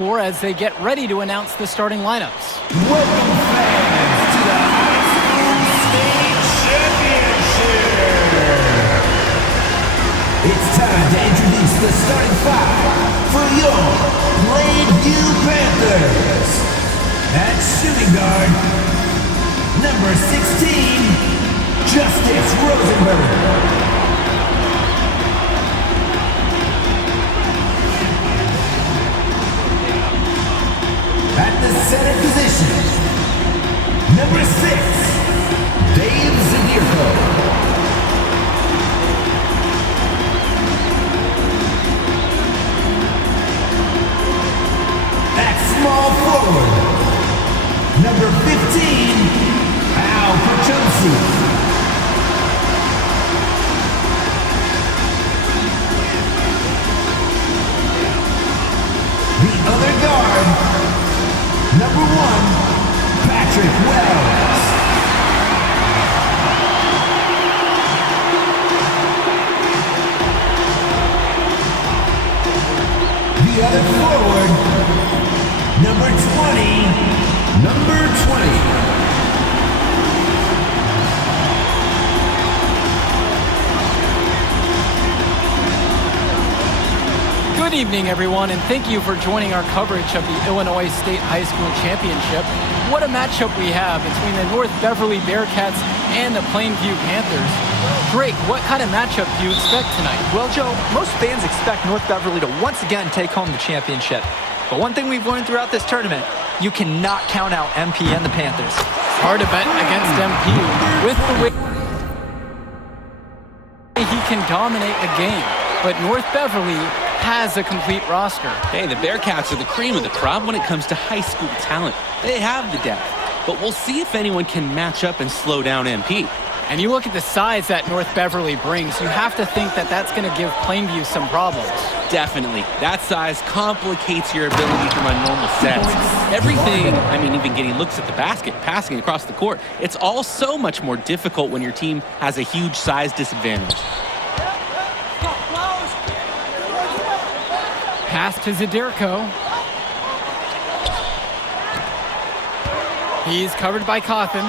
Or as they get ready to announce the starting lineups. Welcome fans to the High School State Championship. It's time to introduce the starting five for your Plainview Panthers. At shooting guard, number 16, Justice Rosenberg. At the center position, number 6, Dave Zadirko. At small forward, number 15, Al Perchonsi. The other guard, number 1, Patrick Wells. The other forward, number 20. Good evening, everyone, and thank you for joining our coverage of the Illinois State High School Championship. What a matchup we have between the North Beverly Bearcats and the Plainview Panthers. Drake, what kind of matchup do you expect tonight? Well, Joe, most fans expect North Beverly to once again take home the championship. But one thing we've learned throughout this tournament, you cannot count out MP and the Panthers. Hard to bet against MP with the way he can dominate a game. But North Beverly has a complete roster. Hey, the Bearcats are the cream of the crop when it comes to high school talent. They have the depth, but we'll see if anyone can match up and slow down MP. And you look at the size that North Beverly brings, you have to think that that's going to give Plainview some problems. Definitely. That size complicates your ability to run normal sets. Everything, even getting looks at the basket, passing across the court, it's all so much more difficult when your team has a huge size disadvantage. Pass to Zadirko. He's covered by Cawthon.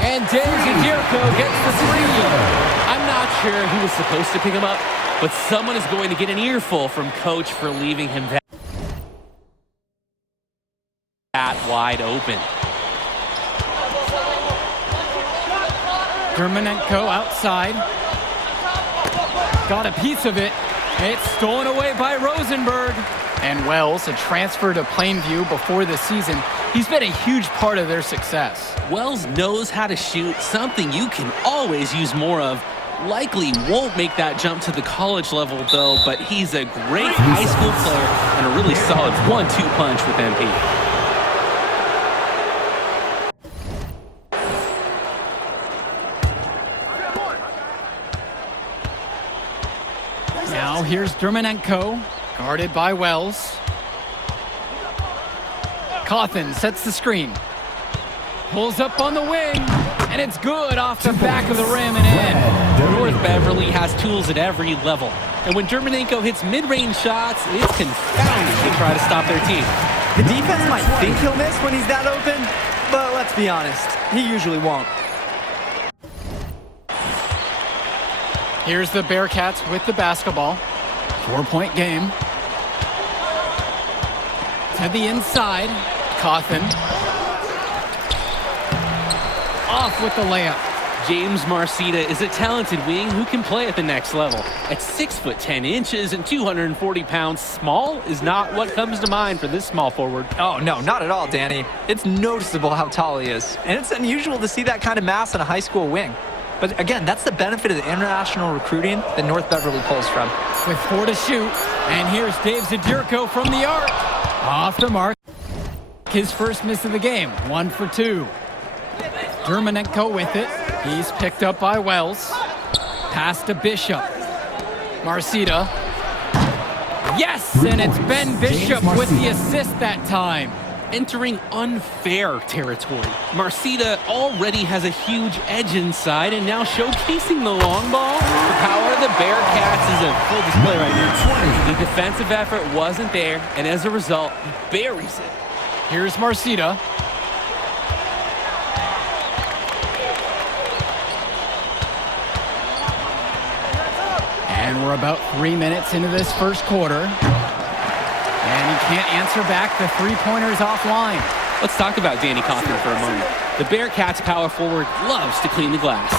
And Dave Zadirko gets the three. I'm not sure who was supposed to pick him up, but someone is going to get an earful from Coach for leaving him that wide open. Dermonenko outside. Got a piece of it. It's stolen away by Rosenberg. And Wells, a transfer to Plainview before the season, he's been a huge part of their success. Wells knows how to shoot, something you can always use more of. Likely won't make that jump to the college level, though, but he's a great high school player and a really solid 1-2 punch with MP. Now here's Dermonenko, guarded by Wells. Cawthon sets the screen. Pulls up on the wing, and it's good off the back of the rim and in. North Beverly has tools at every level. And when Dermonenko hits mid-range shots, it's confounding to try to stop their team. The defense might think he'll miss when he's that open, but let's be honest, he usually won't. Here's the Bearcats with the basketball. 4-point game. To the inside. Cawthon. Off with the layup. James Marcita is a talented wing who can play at the next level. At 6'10" and 240 pounds, small is not what comes to mind for this small forward. Oh, no, not at all, Danny. It's noticeable how tall he is, and it's unusual to see that kind of mass in a high school wing. But again, that's the benefit of the international recruiting that North Beverly pulls from. With 4 to shoot, and here's Dave Zadirko from the arc. Off the mark. His first miss of the game, 1 for 2. Dermonenko with it. He's picked up by Wells. Pass to Bishop. Marcita. Yes, and it's Ben Bishop with the assist that time. entering unfair territory. Marcita already has a huge edge inside and now showcasing the long ball. The power of the Bearcats is a full display right now. The defensive effort wasn't there, and as a result, he buries it. Here's Marcita. And we're about 3 minutes into this first quarter. And he can't answer back. The three-pointer's offline. Let's talk about Danny Kaufman for a moment. The Bearcats power forward loves to clean the glass.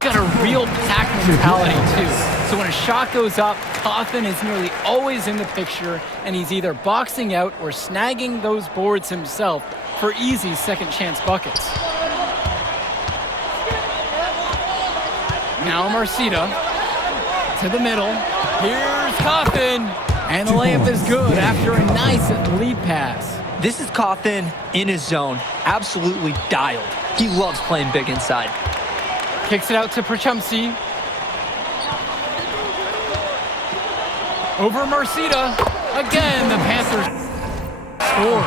Got a real pack mentality, too. So when a shot goes up, Kaufman is nearly always in the picture, and he's either boxing out or snagging those boards himself for easy second-chance buckets. Now Marcita to the middle. Here's Kaufman. And the layup is good after a nice lead pass. This is Kaufman in his zone, absolutely dialed. He loves playing big inside. Kicks it out to Prachumsi. Over Marcita. Again, the Panthers score.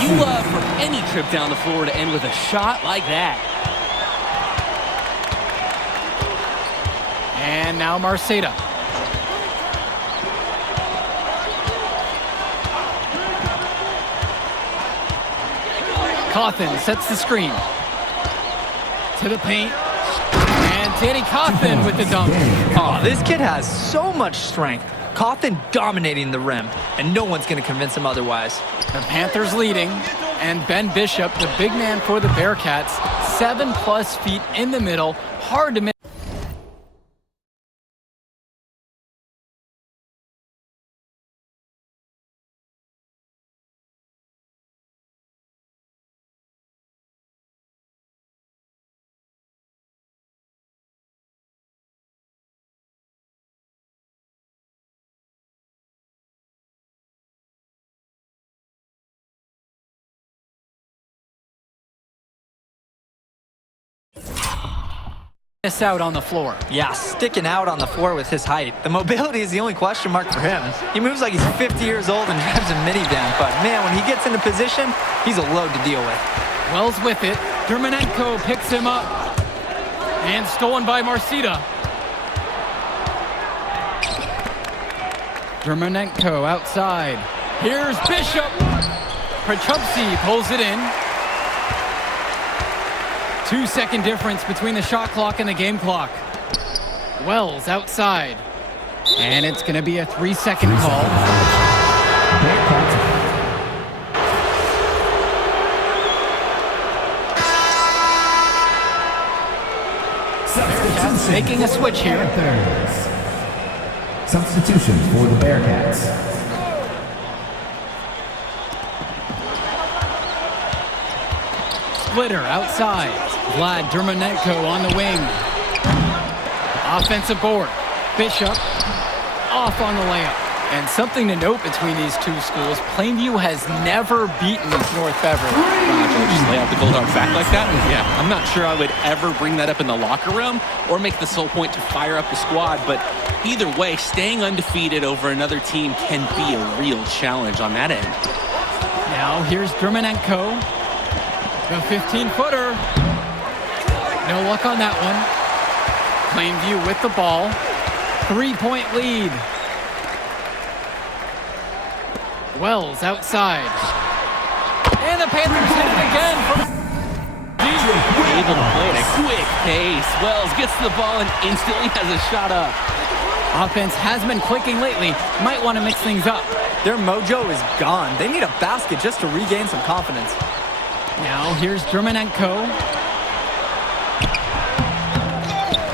You love for any trip down the floor to end with a shot like that. And now Marcita. Kaufman sets the screen. To the paint. And Danny Kaufman with the dunk. Oh, this kid has so much strength. Kaufman dominating the rim, and no one's going to convince him otherwise. The Panthers leading, and Ben Bishop, the big man for the Bearcats, 7+ feet in the middle, hard to miss. Miss out on the floor. Yeah, sticking out on the floor with his height. The mobility is the only question mark for him. He moves like he's 50 years old and drives a minivan, but man, when he gets into position, he's a load to deal with. Wells with it. Dermanenko picks him up. And stolen by Marcita. Dermanenko outside. Here's Bishop. Prachumsi pulls it in. 2-second difference between the shot clock and the game clock. Wells outside. And it's going to be a 3-second call. Bearcats making a switch here. Substitution for the Bearcats. Splitter outside. Vlad Dermanenko on the wing. Offensive board. Bishop off on the layup. And something to note between these two schools, Plainview has never beaten North Beverly. Just lay out the gold hard fact like that? Yeah, I'm not sure I would ever bring that up in the locker room or make the sole point to fire up the squad, but either way, staying undefeated over another team can be a real challenge on that end. Now here's Dermanenko. The 15-footer. No luck on that one. Plainview with the ball. 3-point lead. Wells outside. And the Panthers hit it again from Able to play at a quick pace. Wells gets the ball and instantly has a shot up. offense has been clicking lately. Might want to mix things up. Their mojo is gone. They need a basket just to regain some confidence. Now here's Dermanenko.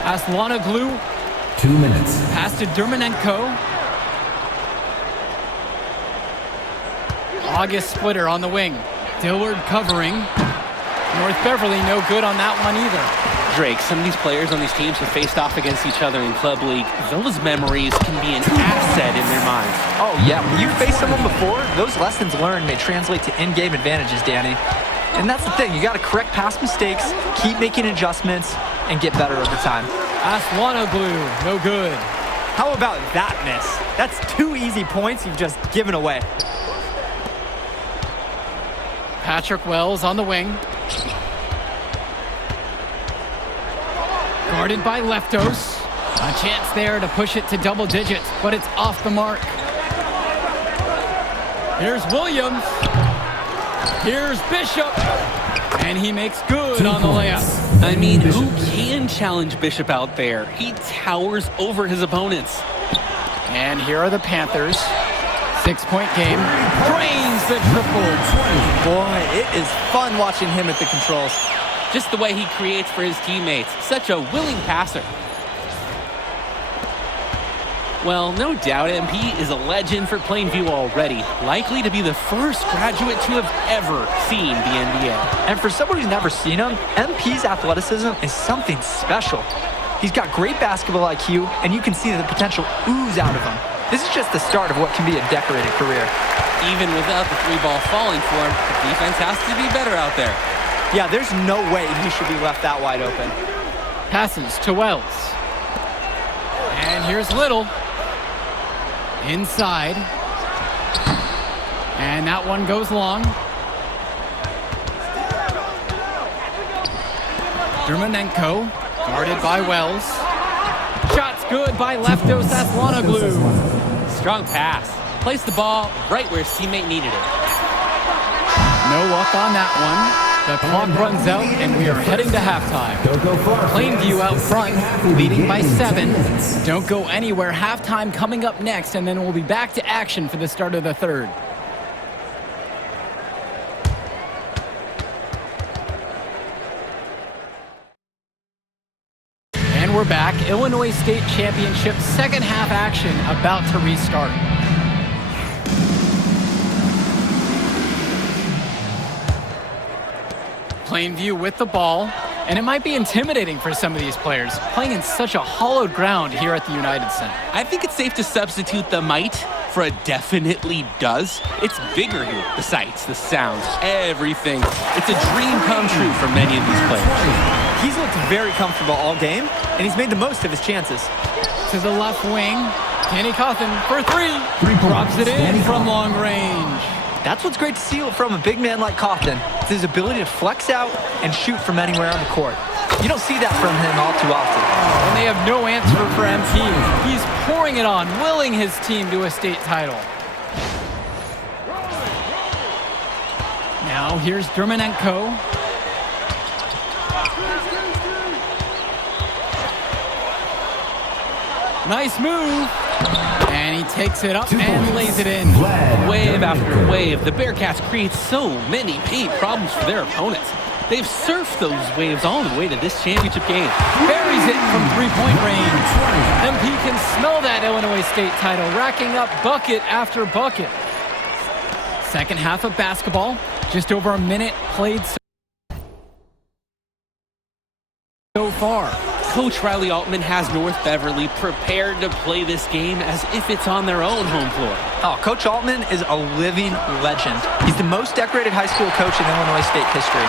Aslanoglu. 2 minutes. Pass to Dermanenko. August Splitter on the wing. Dillard covering. North Beverly no good on that one either. Drake, some of these players on these teams have faced off against each other in Club League. Those memories can be an asset in their minds. Oh, yeah. When you faced someone before, those lessons learned may translate to in-game advantages, Danny. And that's the thing. You got to correct past mistakes, keep making adjustments, and get better over time. Aslanoglu, no good. How about that miss? That's 2 easy points you've just given away. Patrick Wells on the wing. Guarded by Leftos. A chance there to push it to double digits, but it's off the mark. Here's Williams. Here's Bishop. And he makes good on the layup. I mean, who can challenge Bishop out there? He towers over his opponents. And here are the Panthers. 6-point game. Drains the triple. Boy, it is fun watching him at the controls. Just the way he creates for his teammates. Such a willing passer. Well, no doubt MP is a legend for Plainview already. Likely to be the first graduate to have ever seen the NBA. And for someone who's never seen him, MP's athleticism is something special. He's got great basketball IQ, and you can see the potential ooze out of him. This is just the start of what can be a decorated career. Even without the three ball falling for him, the defense has to be better out there. Yeah, there's no way he should be left that wide open. Passes to Wells. And here's Little. Inside. And that one goes long. Dermanenko, guarded by Wells. Shot's good by Leftos Aslanoglu. Strong pass. Placed the ball right where his teammate needed it. No luck on that one. The clock runs out, and we are heading to halftime. Plainview out front, leading by 7. Don't go anywhere. Halftime coming up next, and then we'll be back to action for the start of the third. And we're back. Illinois State Championship second half action about to restart. Plainview with the ball, and it might be intimidating for some of these players playing in such a hollowed ground here at the United Center. I think it's safe to substitute the might for a definitely does. It's bigger here. The sights, the sounds, everything. It's a dream come true for many of these players. He's looked very comfortable all game, and he's made the most of his chances. To the left wing, Danny Cawthon for 3. Drops it in from long range. That's what's great to see from a big man like Cawthon. It's his ability to flex out and shoot from anywhere on the court. You don't see that from him all too often. And they have no answer for MP. He's pouring it on, willing his team to a state title. Now here's Dermanenko. Nice move. And he takes it up and lays it in. Wave after wave, the Bearcats create so many paint problems for their opponents. They've surfed those waves all the way to this championship game. Buries it from three-point range. MP can smell that Illinois State title, racking up bucket after bucket. Second half of basketball, just over a minute played so far. Coach Riley Altman has North Beverly prepared to play this game as if it's on their own home floor. Oh, Coach Altman is a living legend. He's the most decorated high school coach in Illinois State history.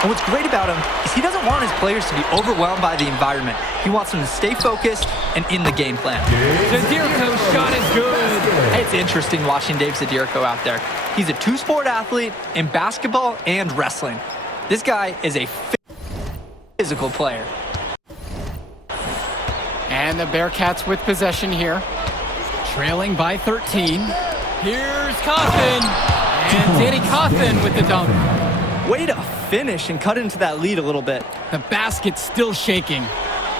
And what's great about him is he doesn't want his players to be overwhelmed by the environment. He wants them to stay focused and in the game plan. Zadirko's shot is good. It's interesting watching Dave Zadirko out there. He's a two-sport athlete in basketball and wrestling. This guy is a physical player. And the Bearcats with possession here. Trailing by 13. Here's Cawthon. And Danny Cawthon with the dunk. Way to finish and cut into that lead a little bit. The basket's still shaking.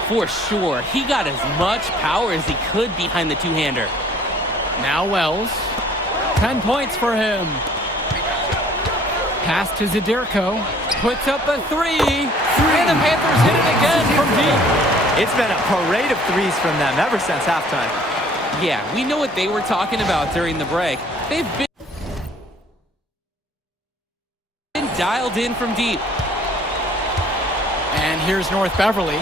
For sure, he got as much power as he could behind the two-hander. Now Wells. 10 points for him. Pass to Zadirko. Puts up a 3. And the Panthers hit it again from deep. It's been a parade of threes from them ever since halftime. Yeah, we know what they were talking about during the break. They've been dialed in from deep. And here's North Beverly.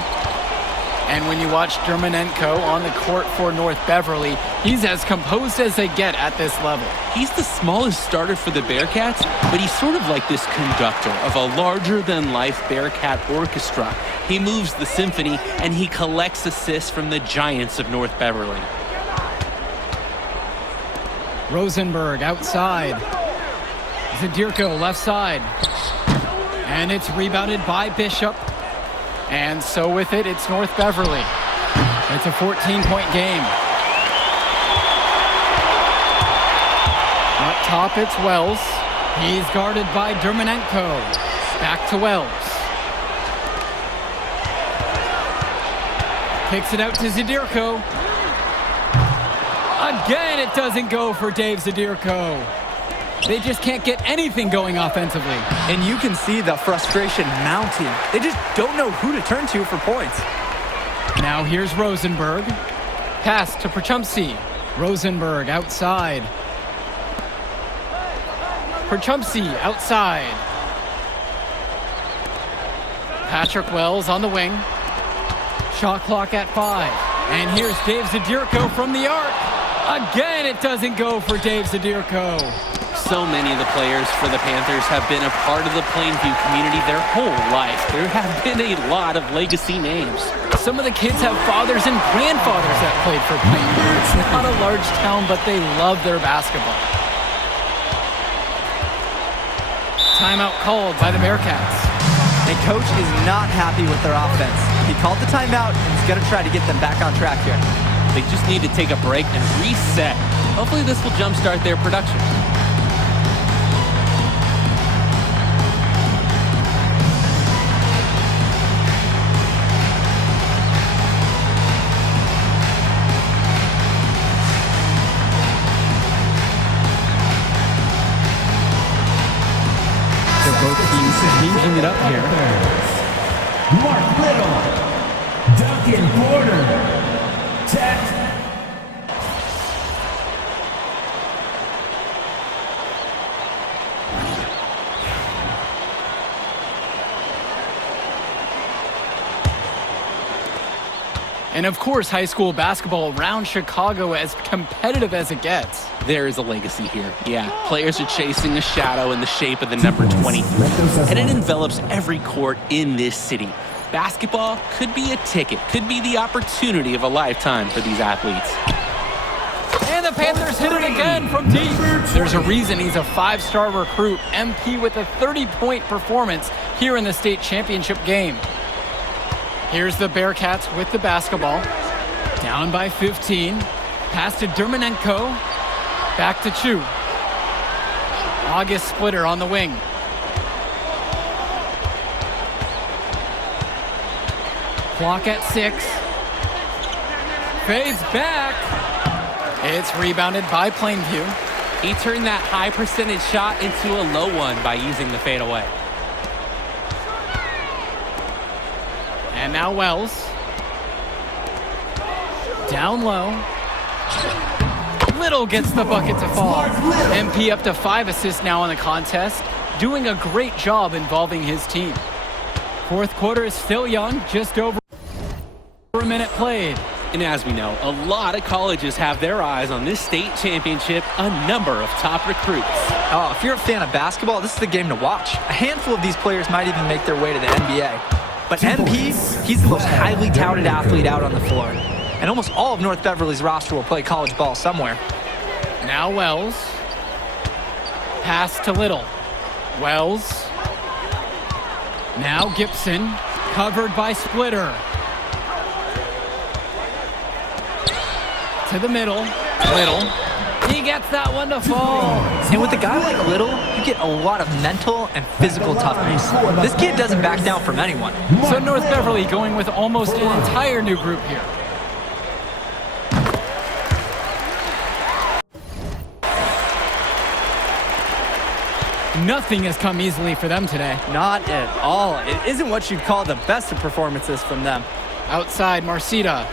And when you watch Dermanenko on the court for North Beverly, he's as composed as they get at this level. He's the smallest starter for the Bearcats, but he's sort of like this conductor of a larger-than-life Bearcat orchestra. He moves the symphony, and he collects assists from the giants of North Beverly. Rosenberg outside. Zadirko left side. And it's rebounded by Bishop. And so with it, it's North Beverly. It's a 14-point game. Up top, it's Wells. He's guarded by Dermanenko. Back to Wells. Kicks it out to Zadirko. Again, it doesn't go for Dave Zadirko. They just can't get anything going offensively. And you can see the frustration mounting. They just don't know who to turn to for points. Now here's Rosenberg. Pass to Perchumsey. Rosenberg outside. Perchumsey outside. Patrick Wells on the wing. Shot clock at 5. And here's Dave Zadirko from the arc. Again, it doesn't go for Dave Zadirko. So many of the players for the Panthers have been a part of the Plainview community their whole life. There have been a lot of legacy names. Some of the kids have fathers and grandfathers that played for Plainview. It's not a large town, but they love their basketball. Timeout called by the Bearcats. And coach is not happy with their offense. He called the timeout and he's going to try to get them back on track here. They just need to take a break and reset. Hopefully this will jumpstart their production. So both teams changing it up here. Mark Little, Duncan Porter, Tech. And of course, high school basketball around Chicago as competitive as it gets. There is a legacy here. Yeah, players are chasing a shadow in the shape of the number 23. And it envelops every court in this city. Basketball could be a ticket, could be the opportunity of a lifetime for these athletes. And the Panthers hit it again from deep. There's a reason he's a 5-star recruit, MP with a 30-point performance here in the state championship game. Here's the Bearcats with the basketball. Down by 15. Pass to Dermanenko. Back to Chu. August Splitter on the wing. Clock at 6. Fades back. It's rebounded by Plainview. He turned that high percentage shot into a low one by using the fadeaway. And now Wells. Down low. Little gets the bucket to fall. MP up to 5 assists now in the contest, doing a great job involving his team. Fourth quarter is still young, just over a minute played. And as we know, a lot of colleges have their eyes on this state championship, a number of top recruits. Oh, if you're a fan of basketball, this is the game to watch. A handful of these players might even make their way to the NBA. But MP, he's the most highly touted athlete out on the floor. And almost all of North Beverly's roster will play college ball somewhere. Now Wells. Pass to Little. Wells. Now Gibson, covered by Splitter. To the middle. Little. He gets that one to fall. And with a guy like Little, you get a lot of mental and physical toughness. This kid doesn't back down from anyone. So North Beverly going with almost an entire new group here. Nothing has come easily for them today. Not at all. It isn't what you'd call the best of performances from them. Outside, Marcita.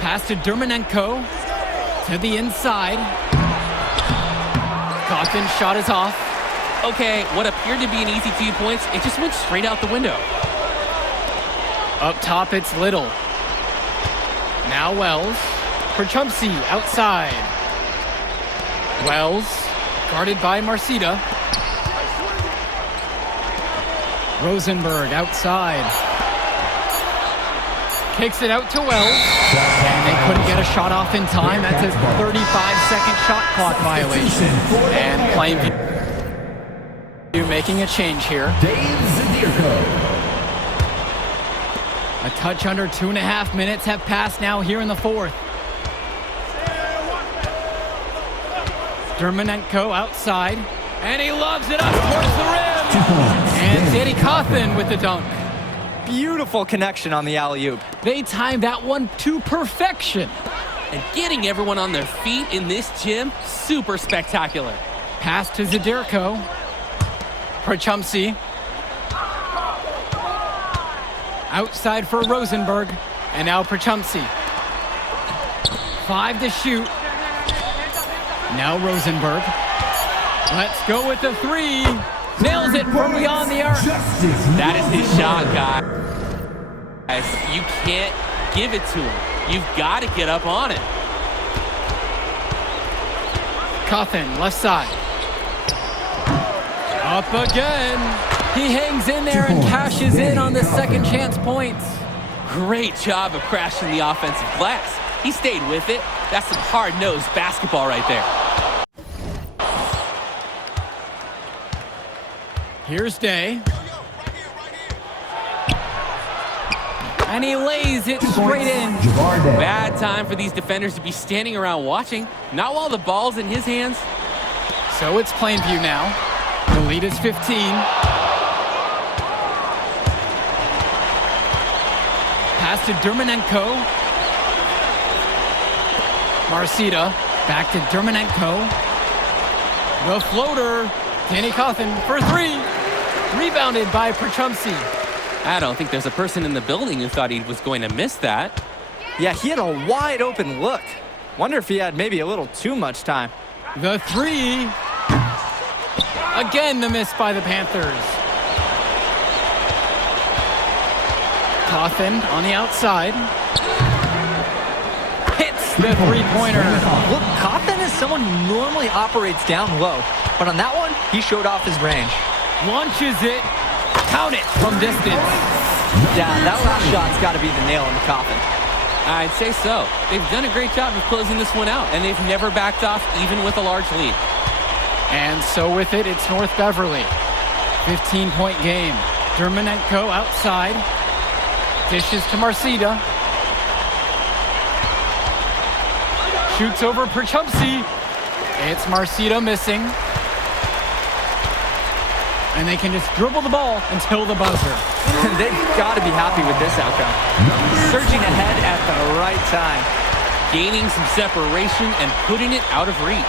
Pass to Dermanenko. To the inside. Coffin shot is off. Okay, what appeared to be an easy 2 points, it just went straight out the window. Up top, it's Little. Now Wells. Perchumsey outside. Wells, guarded by Marcita. Rosenberg outside. Kicks it out to Wells. And they couldn't get a shot off in time. That's a 35-second shot clock violation. And Plainview making a change here. A touch under 2.5 minutes have passed now here in the fourth. Dermonenko outside, and he loves it up towards the rim. And Danny Cawthon with the dunk. Beautiful connection on the alley-oop. They timed that one to perfection. And getting everyone on their feet in this gym, super spectacular. Pass to Zdirko. Prochumsky. Outside for Rosenberg. And now Prochumsky. 5 to shoot. Now Rosenberg. Let's go with the 3. Nails it from beyond the arc. That is his shot, guys. You can't give it to him. You've got to get up on it. Cawthon, left side. Up again. He hangs in there and cashes in on the second chance points. Great job of crashing the offensive glass. He stayed with it. That's some hard-nosed basketball right there. Here's Day. And he lays it straight in. Bad time for these defenders to be standing around watching. Not while the ball's in his hands. So it's Plainview now. The lead is 15. Pass to Dermonenko. Marcita back to Dermonenko. The floater. Danny Cawthon for 3. Rebounded by Prochumsky. I don't think there's a person in the building who thought he was going to miss that. Yeah, he had a wide open look. Wonder if he had maybe a little too much time. The 3. Again, the miss by the Panthers. Cawthon on the outside. Hits the three-pointer. Look, Cawthon is someone who normally operates down low, but on that one, he showed off his range. Launches it. Count it from distance. Yeah, that last shot's got to be the nail in the coffin. I'd say so. They've done a great job of closing this one out, and they've never backed off even with a large lead. And so with it, it's North Beverly. 15-point game. Dermonenko outside. Dishes to Marcita. Shoots over Prochumsky. It's Marcita missing. And they can just dribble the ball until the buzzer. They've got to be happy with this outcome. Surging ahead at the right time. Gaining some separation and putting it out of reach.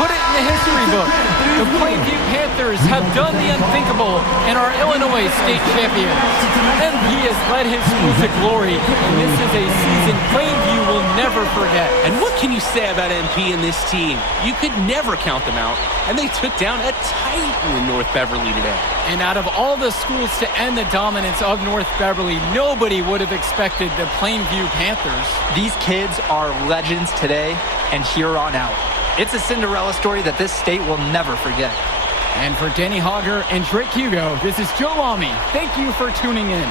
Put it in the history book. The Plainview Panthers have done the unthinkable and are Illinois state champions. NB has led his school to glory, and this is a season Plainview will never forget. And what can you say about MP and this team? You could never count them out, and they took down a titan in North Beverly today. And out of all the schools to end the dominance of North Beverly, nobody would have expected the Plainview Panthers. These kids are legends today and here on out. It's a Cinderella story that this state will never forget. And for Danny Hogger and Drake Hugo, this is Joe Lamy. Thank you for tuning in.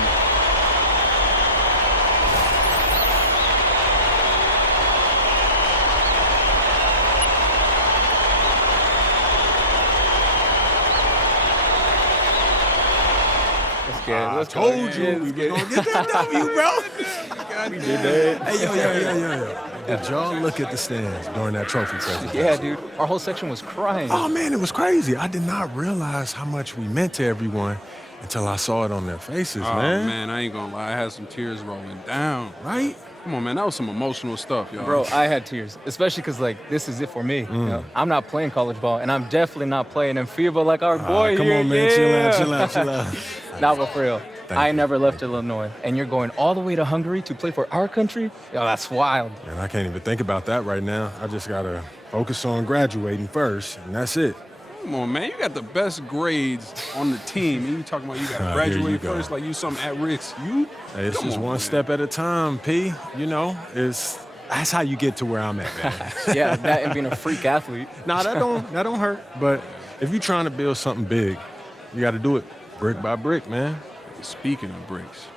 I told you we were gonna get that W, bro. We did that. Hey, yo. Did y'all look at the stands during that trophy presentation? Yeah, dude. Our whole section was crying. Oh, man, it was crazy. I did not realize how much we meant to everyone until I saw it on their faces, man. Oh, man, I ain't gonna lie. I had some tears rolling down. Right? Come on, man. That was some emotional stuff, y'all. Bro, I had tears, especially because, like, this is it for me. You know? I'm not playing college ball, and I'm definitely not playing in FIBA like our boy Come here. on, man. Yeah. Chill out. Nah, but for real. Thank I you. never left Illinois, and you're going all the way to Hungary to play for our country? Yo, that's wild. And I can't even think about that right now. I just got to focus on graduating first, and that's it. Come on, man. You got the best grades on the team, and you talking about you got to Here you graduate go. first like you something at risk. You? Hey, it's Come just on, one man. step at a time, P. You know, it's That's how you get to where I'm at, man. Yeah, that and being a freak athlete. Nah, that don't hurt. But if you're trying to build something big, you got to do it brick by brick, man. Speaking of bricks,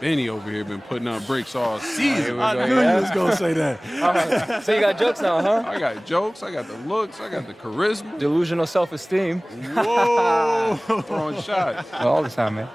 Benny over here been putting up bricks all season. I knew you was gonna say that. All right. So you got jokes now, huh? I got jokes, I got the looks, I got the charisma. Delusional self-esteem. Whoa! Throwing shots. All the time, man.